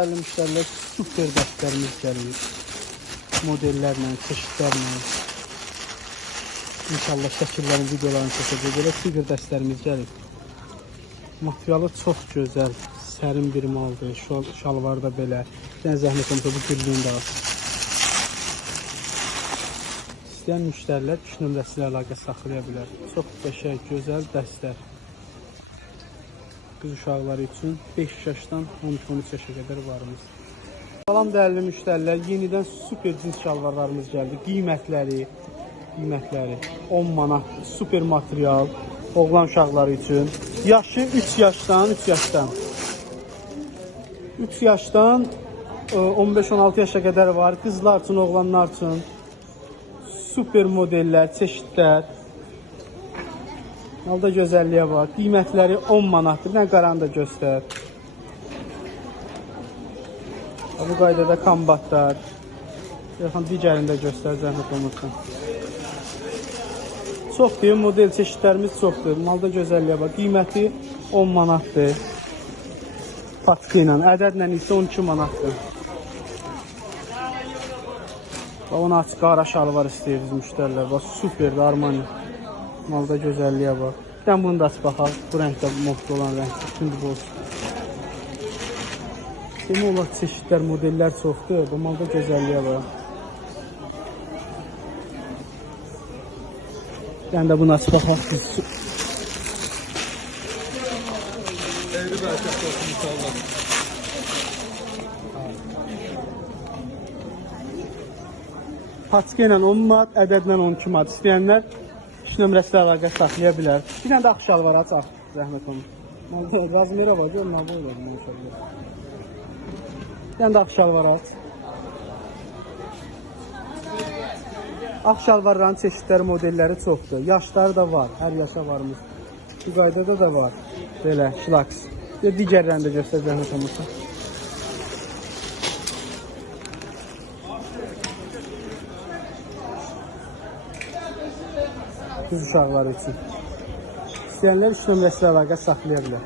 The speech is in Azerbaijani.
Değerli müşteriler, super dəstlərimiz gəlir. Modellərlə, çeşidlərlə. İnşallah şəkillərin, videolarını çəkəcək. Belə super dəstlərimiz gəlir. Materialı çox gözəl, sərin bir maldır. Şalvarda belə. Yəni zəhmət olmasa bu güllüyün də az. İstəyən müştərilər 3 nömrəsi ilə əlaqə saxlaya bilər. Çox qəşəng, gözəl dəstlər. Qız uşaqları üçün 5 yaşdan 12-13 yaşa qədər varımız. Salam dəyərli müştərilər, yenidən super cins şalvarlarımız gəldi. Qiymətləri 10 manat, super material, oğlan uşaqları üçün. Yaşı 3 yaşdan 15-16 yaşa qədər var. Qızlar üçün, oğlanlar üçün super modellər, çeşidlər. Malda gözəlliyə var. Qiymətləri 10 manatdır. Nə qaranı da göstər. Bu qaydada kombatlar. Yaxın digərində göstər, zəhmət olmasın. Çoxdur, model çeşidlərimiz çoxdur. Malda gözəlliyə var. Qiyməti 10 manatdır. Patkı ilə, ədədlə isə 12 manatdır. Ona açıq qara şalvar istəyirsiniz müştərilər. Superdir, Armani. Malda gözəlliyə var. Dən bunu da aç baxaq. Bu rəngdə modda olan rəngdir. Şimdi bu olsun. Demək olar çeşidlər, modellər çoxdur. Bu malda gözəlliyə var. Dən də bunu aç baxaq. Paçka ilə 10 manat, ədədlə 12 manat. İstəyənlər 3 nömrəsilə əlaqə saxlaya bilər. Bir dənə də ağ şalvar aç, zəhmət olun. Razmera var, görün, nə olur, maşallah. Bir dənə də ağ şalvar aç. Ağ şalvarların çeşidləri, modelləri çoxdur. Yaşları da var, hər yaşa varımız. Bu qaydada da var. Belə, şlaks. Digərlərini də göstər, zəhmət olmasa. Qız uşaqları üçün. İstəyənlər 3 nömrəsilə əlaqə saxlaya bilər.